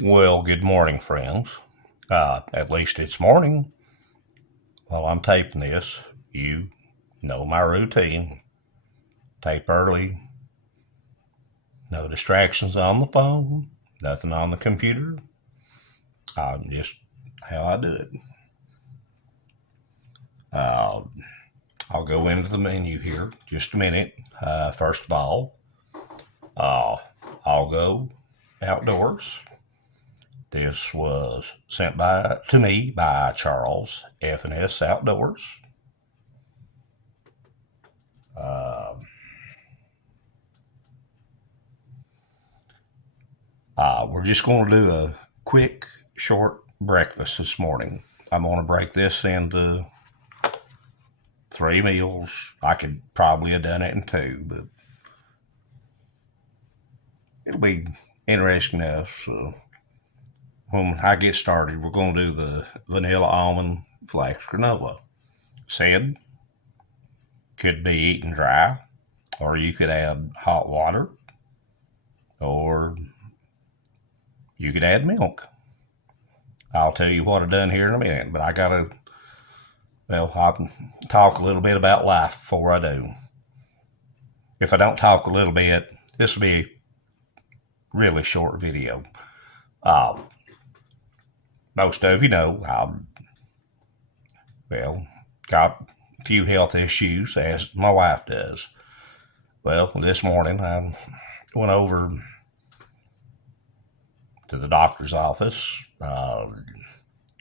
Well, good morning, friends. At least it's morning while I'm taping this. You know my routine. Tape early, no distractions on the phone, nothing on the computer. Just how I do it. Uh, I'll go into the menu here just a minute. First of all, Allgo Outdoors. This was sent to me by Charles F&S Outdoors. We're just going to do a quick, short breakfast this morning. I'm going to break this into 3 meals. I could probably have done it in 2, but it'll be interesting enough. So when I get started, we're going to do the vanilla almond flax granola. Said could be eaten dry, or you could add hot water, or you could add milk. I'll tell you what I've done here in a minute, but I'll talk a little bit about life before I do. If I don't talk a little bit, this will be a really short video. Most of you know got a few health issues, as my wife does. Well, this morning I went over to the doctor's office. Going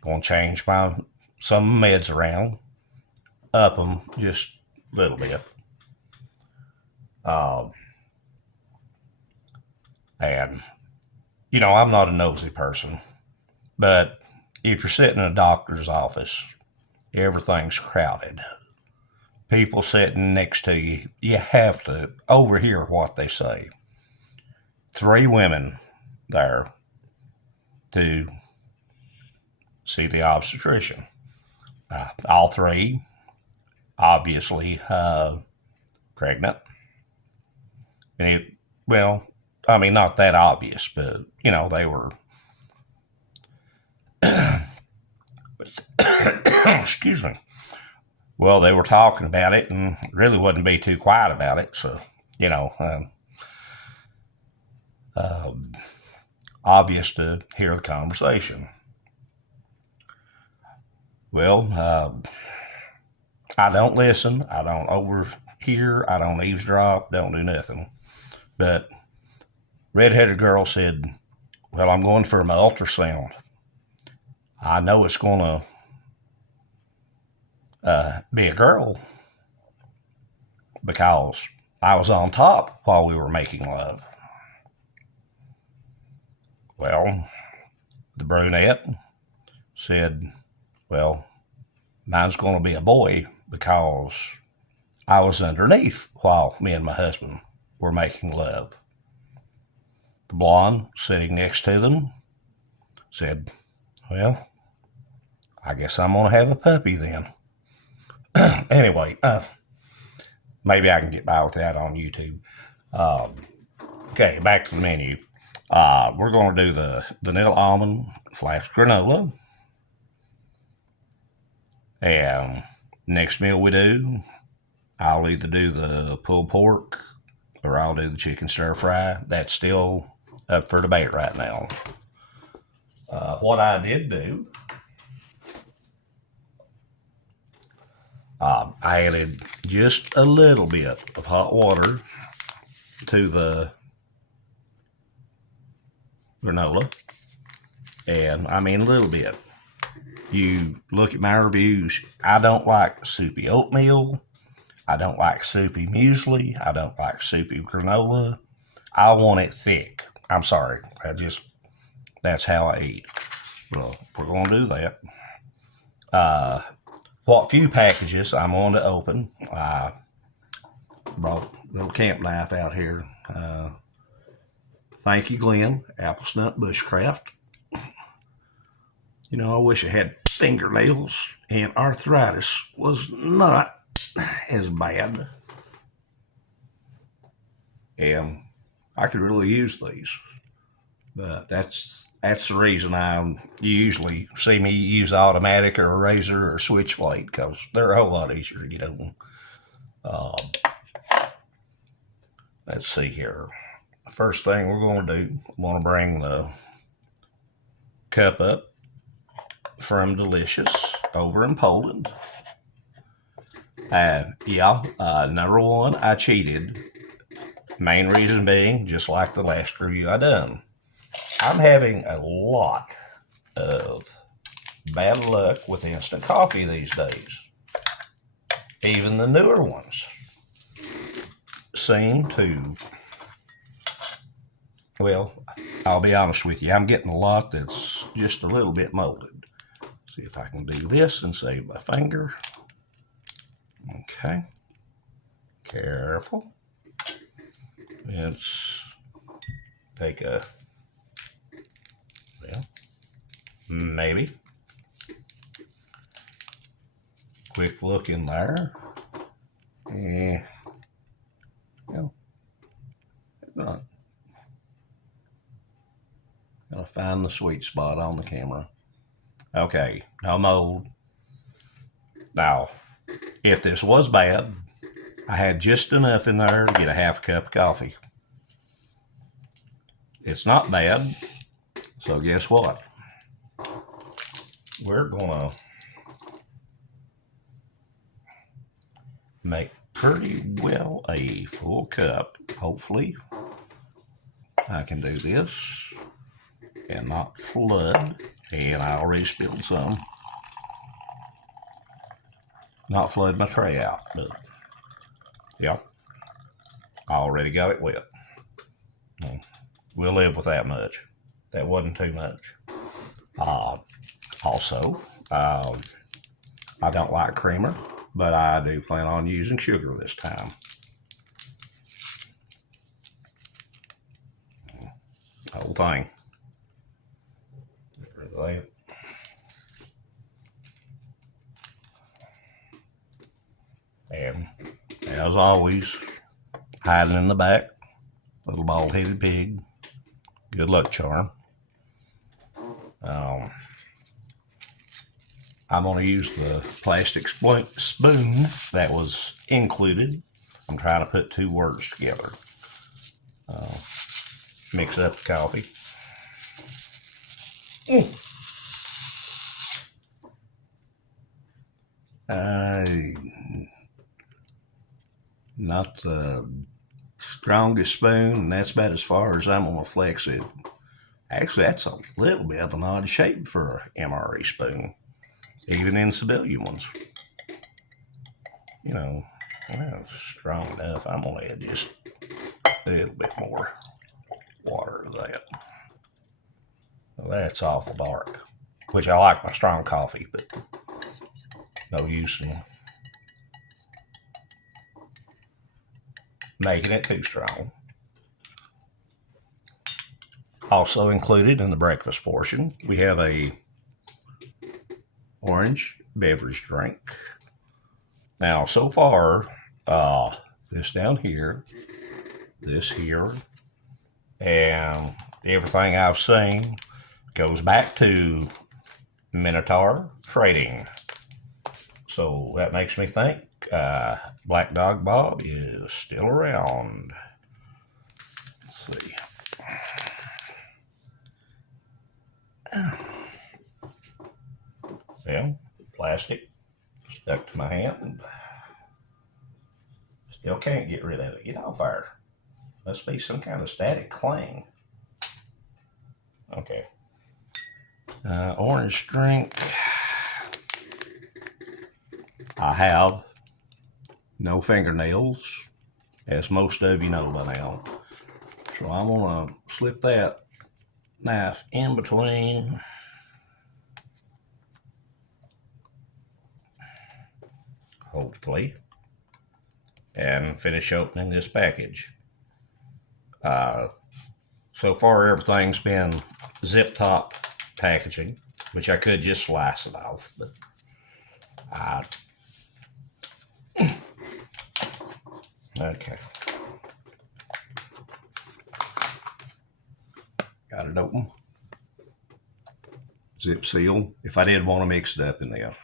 to change some meds around, up them just a little bit. And I'm not a nosy person, but if you're sitting in a doctor's office, everything's crowded. People sitting next to you, you have to overhear what they say. 3 women there to see the obstetrician. All 3, obviously, pregnant. And not that obvious, but, they were, excuse me. Well, they were talking about it and really wouldn't be too quiet about it. So, obvious to hear the conversation. Well, I don't listen. I don't overhear. I don't eavesdrop. Don't do nothing. But redheaded girl said, well, I'm going for my ultrasound. I know it's going to be a girl because I was on top while we were making love. Well, the brunette said, well, mine's going to be a boy because I was underneath while me and my husband were making love. The blonde sitting next to them said, well, I guess I'm going to have a puppy then. Anyway, maybe I can get by with that on YouTube. Okay, back to the menu. We're going to do the vanilla almond flax granola. And next meal we do, I'll either do the pulled pork or I'll do the chicken stir fry. That's still up for debate right now. What I did do, I added just a little bit of hot water to the granola. And I mean a little bit. You look at my reviews, I don't like soupy oatmeal. I don't like soupy muesli. I don't like soupy granola. I want it thick. I'm sorry. That's how I eat. Well, we're going to do that. What few packages I'm going to open. I brought a little camp knife out here. Thank you, Glenn. Apple Snut Bushcraft. I wish I had fingernails and arthritis was not as bad. And I could really use these. But that's the reason you usually see me use automatic or a razor or switch blade, because they're a whole lot easier to get on. Let's see here. The first thing we're going to do, I'm going to bring the cup up from Delicious over in Poland. Number one, I cheated. Main reason being, just like the last review I done, I'm having a lot of bad luck with instant coffee these days. Even the newer ones seem to, well, I'll be honest with you, I'm getting a lot that's just a little bit molded. See if I can do this and save my finger. Okay. Careful. Let's take a, well, maybe. Quick look in there. Well, not. Gotta find the sweet spot on the camera. Okay, no mold. Now, if this was bad, I had just enough in there to get a half cup of coffee. It's not bad, so guess what? We're gonna make pretty well a full cup. Hopefully, I can do this and not flood. And I already spilled some. Not flood my tray out, but yeah, I already got it wet. We'll live with that much. That wasn't too much. Also, I don't like creamer, but I do plan on using sugar this time. Whole thing. And as always, hiding in the back, little bald-headed pig. Good luck charm. I'm going to use the plastic spoon that was included. I'm trying to put two words together. Mix up the coffee. Not the strongest spoon, and that's about as far as I'm going to flex it. Actually, that's a little bit of an odd shape for an MRE spoon, even in civilian ones. You know, that's strong enough. I'm going to add just a little bit more water to that. Well, that's awful dark, which I like my strong coffee, but no use in making it too strong. Also included in the breakfast portion, we have a orange beverage drink. Now, so far, this down here, this here, and everything I've seen goes back to Minotaur Trading. So that makes me think Black Dog Bob is still around. Let's see. Well, plastic stuck to my hand. Still can't get rid of it. Get off there. Must be some kind of static clang. Okay. Orange drink. I have no fingernails, as most of you know by now. So I'm going to slip that knife in between. Hopefully. And finish opening this package. So far everything's been zip top packaging, which I could just slice it off, but okay. Got it open. Zip seal. If I did want to mix it up in there.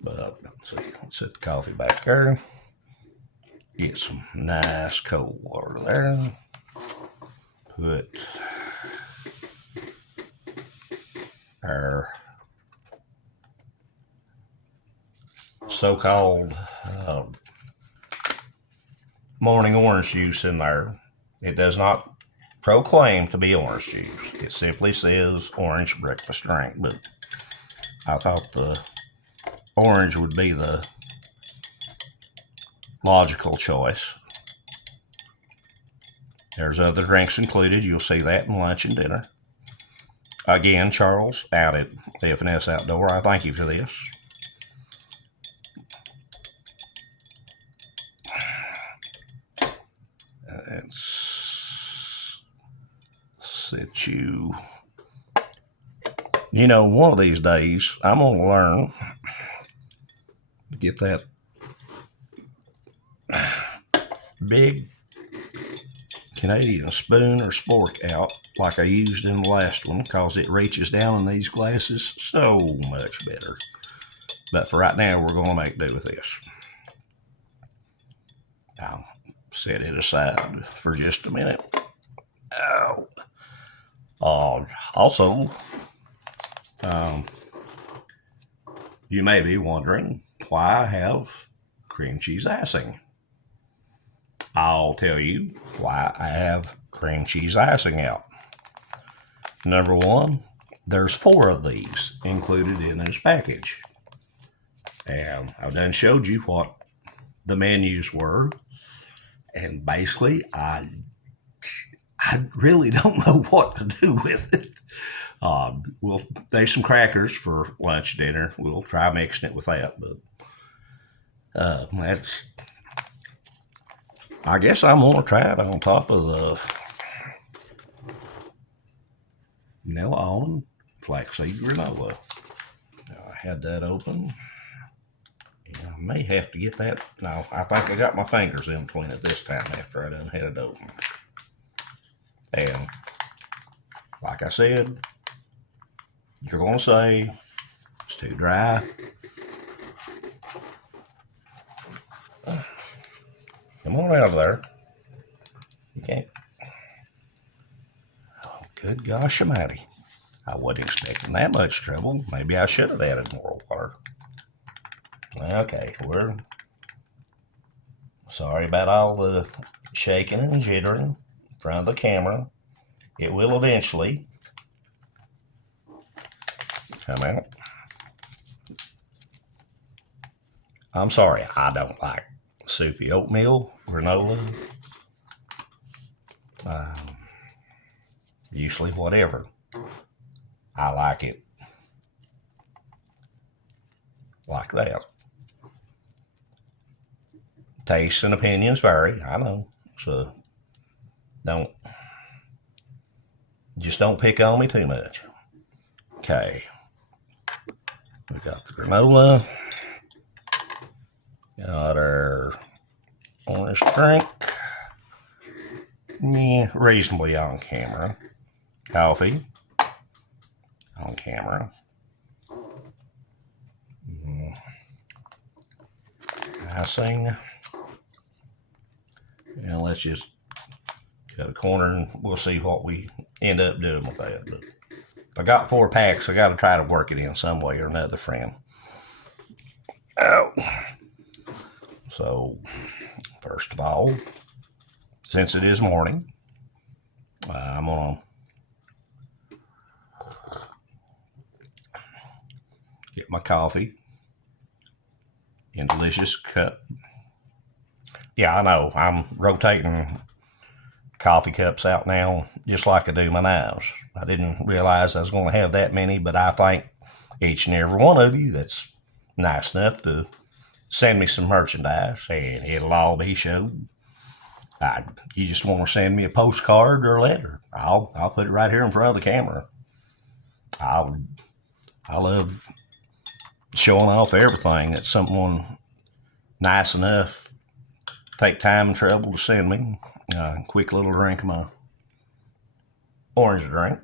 But let's see. Let's set the coffee back there. Get some nice cold water there. Put our so-called morning orange juice in there. It does not proclaim to be orange juice. It simply says orange breakfast drink, but I thought the orange would be the logical choice. There's other drinks included. You'll see that in lunch and dinner. Again, Charles, out at F&S Outdoor, I thank you for this. Let's set you. You know, one of these days, I'm going to learn to get that big Canadian spoon or spork out like I used in the last one, because it reaches down in these glasses so much better. But for right now, we're going to make do with this. I'll set it aside for just a minute. Ow. Also, you may be wondering why I have cream cheese icing. I'll tell you why I have cream cheese icing out. Number one, there's 4 of these included in this package. And I've done showed you what the menus were. And basically, I really don't know what to do with it. There's some crackers for lunch, dinner. We'll try mixing it with that. But that's... I guess I'm going to try it on top of the vanilla almond flaxseed granola. Now, I had that open. And I may have to get that. No, I think I got my fingers in between it this time after I done had it open. And like I said, you're going to say it's too dry. Come on out of there. You can't. Oh, good gosh almighty. I wasn't expecting that much trouble. Maybe I should have added more water. Okay, we're sorry about all the shaking and jittering in front of the camera. It will eventually come out. I'm sorry, I don't like soupy oatmeal, granola, usually whatever. I like it like that. Tastes and opinions vary, I know. So just don't pick on me too much. Okay. We got the granola. Got our orange drink. Yeah, reasonably on camera. Coffee. On camera. Icing. And let's just cut a corner and we'll see what we end up doing with that. But if I got 4 packs, I got to try to work it in some way or another, friend. Oh. So, first of all, since it is morning, I'm going to get my coffee in a delicious cup. Yeah, I know. I'm rotating coffee cups out now just like I do my knives. I didn't realize I was going to have that many, but I thank each and every one of you that's nice enough to send me some merchandise, and it'll all be showed. You just want to send me a postcard or a letter, I'll put it right here in front of the camera. I love showing off everything that someone nice enough take time and trouble to send me. Quick little drink of my orange drink.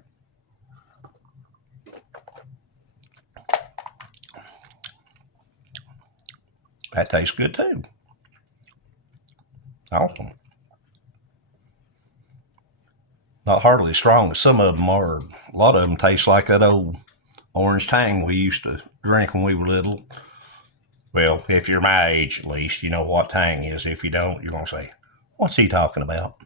That tastes good too. Awesome. Not hardly as strong as some of them are. A lot of them taste like that old orange tang we used to drink when we were little. Well, if you're my age at least, you know what tang is. If you don't, you're going to say, what's he talking about?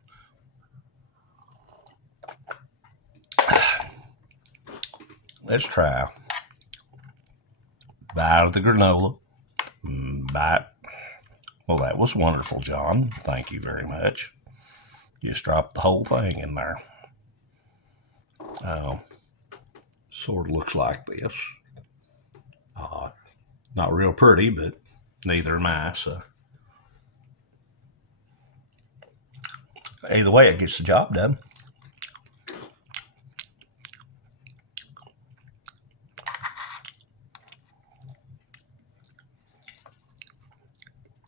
Let's try a bite of the granola. Bite. Well, that was wonderful, John. Thank you very much. Just dropped the whole thing in there. Sort of looks like this. Not real pretty, but neither am I. So either way, it gets the job done.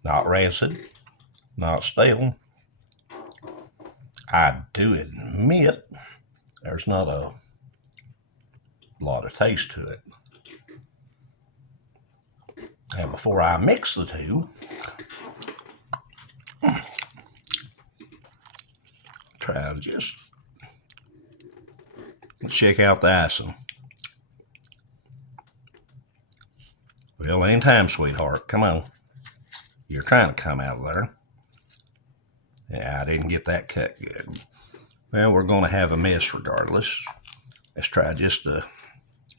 Not rancid, not stale. I do admit there's not a lot of taste to it. And before I mix the two, try to just check out the icing. Well, ain't time, sweetheart. Come on. You're trying to come out of there. Yeah, I didn't get that cut good. Well, we're going to have a mess regardless. Let's try just to...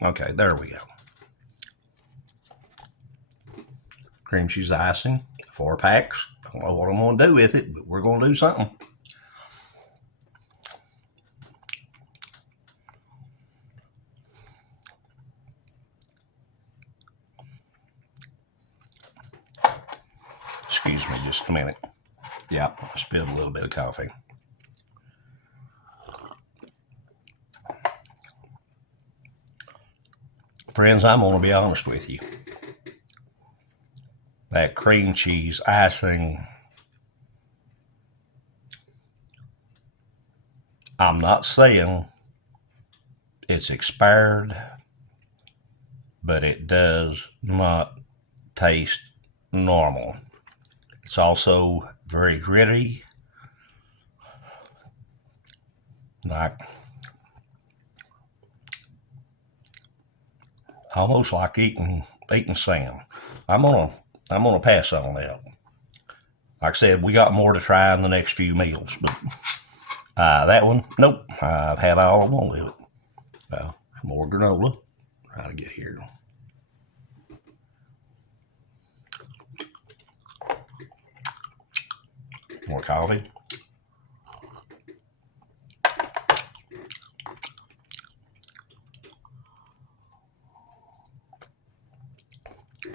Okay, there we go. Cream cheese icing, 4 packs. Don't know what I'm going to do with it, but we're going to do something. Excuse me just a minute. Yep, I spilled a little bit of coffee. Friends, I'm going to be honest with you. That cream cheese icing, I'm not saying it's expired, but it does not taste normal. It's also very gritty, like almost like eating sand. I'm gonna pass on that. Like I said, we got more to try in the next few meals, but that one, nope. I've had all I want with it. More granola. Try to get here. More coffee.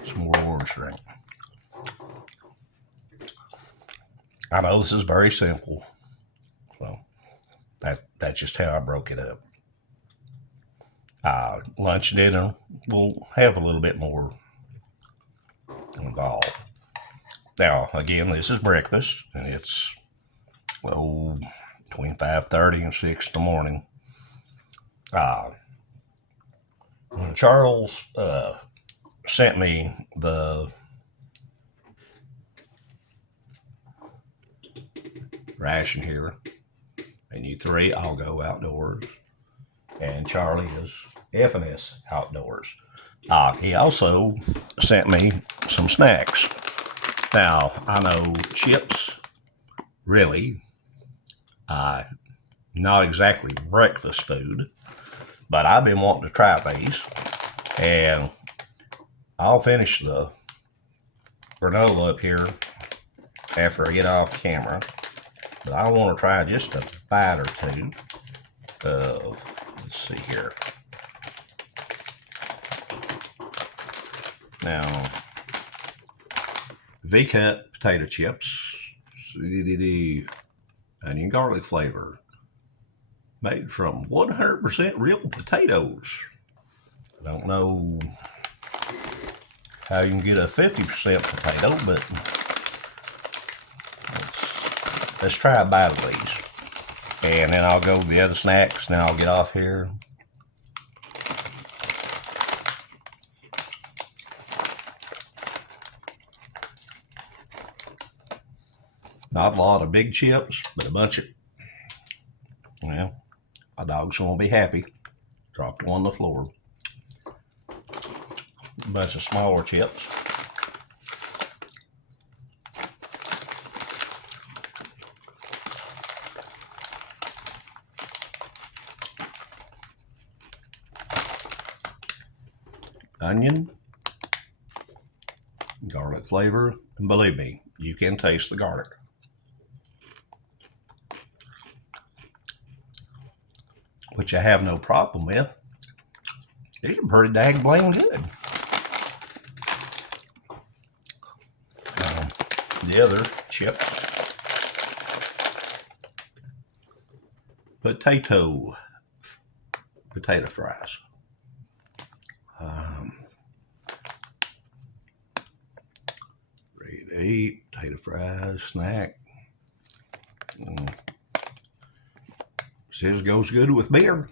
Some more orange drink. I know this is very simple, so that's just how I broke it up. Lunch and dinner will have a little bit more involved. Now, again, this is breakfast, and it's between 5:30 and 6 in the morning. When Charles sent me the ration here, menu 3, Allgo outdoors, and Charlie is F&S outdoors. He also sent me some snacks. Now, I know chips, really, not exactly breakfast food, but I've been wanting to try these, and I'll finish the granola up here after I get off camera, but I want to try just a bite or two of, let's see here. Now, V-cut potato chips, onion garlic flavor, made from 100% real potatoes. I don't know how you can get a 50% potato, but let's try a bite of these. And then I'll go to the other snacks, and then I'll get off here. Not a lot of big chips, but a bunch of, well, my dog's gonna be happy. Dropped one on the floor. A bunch of smaller chips. Onion, garlic flavor, and believe me, you can taste the garlic. Which I have no problem with. These are pretty dang blame good. The other chips. Potato fries. Ready to eat, potato fries, snack. Says goes good with beer.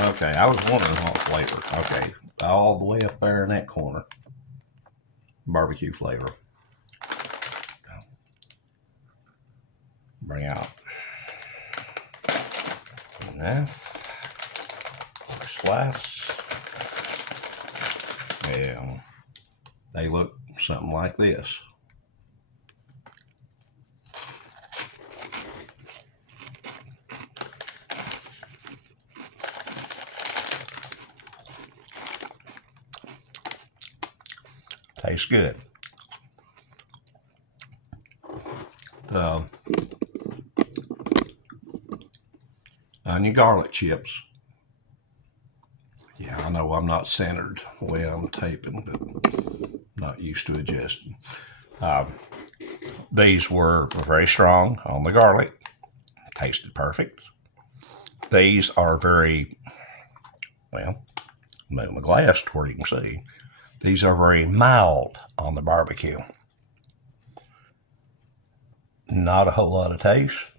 Okay, I was wondering what flavor. Okay, all the way up there in that corner. Barbecue flavor. Bring out. And that. Slice. And they look something like this. Tastes good. The onion garlic chips. Yeah, I know I'm not centered the way I'm taping, but not used to adjusting. These were very strong on the garlic. Tasted perfect. These are very, well, move my glass to where you can see. These are very mild on the barbecue. Not a whole lot of taste,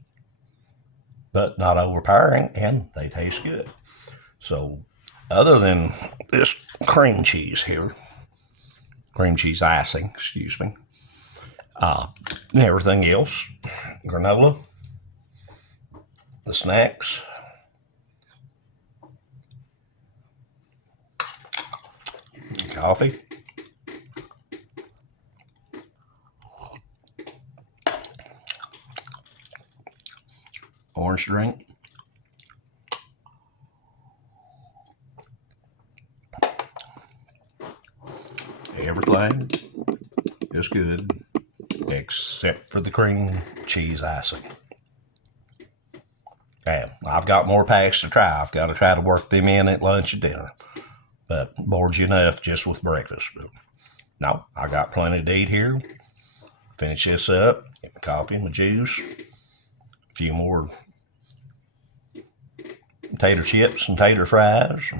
but not overpowering, and they taste good. So, other than this cream cheese here, cream cheese icing, excuse me, everything else, granola, the snacks, coffee, orange drink, everything is good except for the cream cheese icing. And I've got more packs to try. I've got to try to work them in at lunch and dinner. But bored you enough just with breakfast. But no, I got plenty to eat here. Finish this up, get my coffee and my juice. A few more tater chips and tater fries.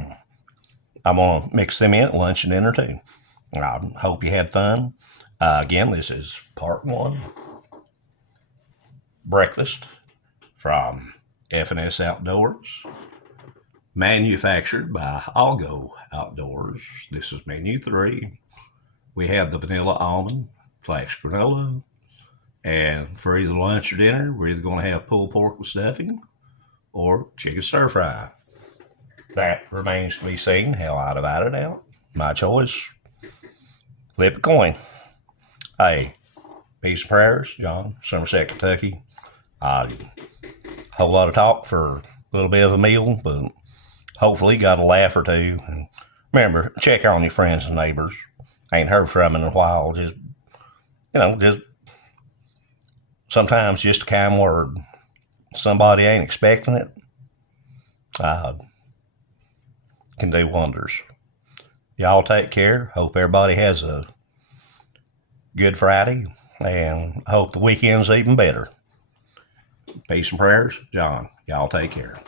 I'm going to mix them in at lunch and dinner too. I hope you had fun. Again, this is part one. Breakfast from F&S Outdoors. Manufactured by Allgo Outdoors. This is menu 3. We have the vanilla almond flash granola. And for either lunch or dinner, we're either going to have pulled pork with stuffing or chicken stir fry. That remains to be seen how I divide it out. My choice. Flip a coin. Hey, peace and prayers, John, Somerset, Kentucky. Whole lot of talk for a little bit of a meal, but hopefully got a laugh or two. And remember, check on your friends and neighbors. Ain't heard from them in a while. Just sometimes just a kind word. Somebody ain't expecting it. Can do wonders. Y'all take care. Hope everybody has a good Friday, and hope the weekend's even better. Peace and prayers, John. Y'all take care.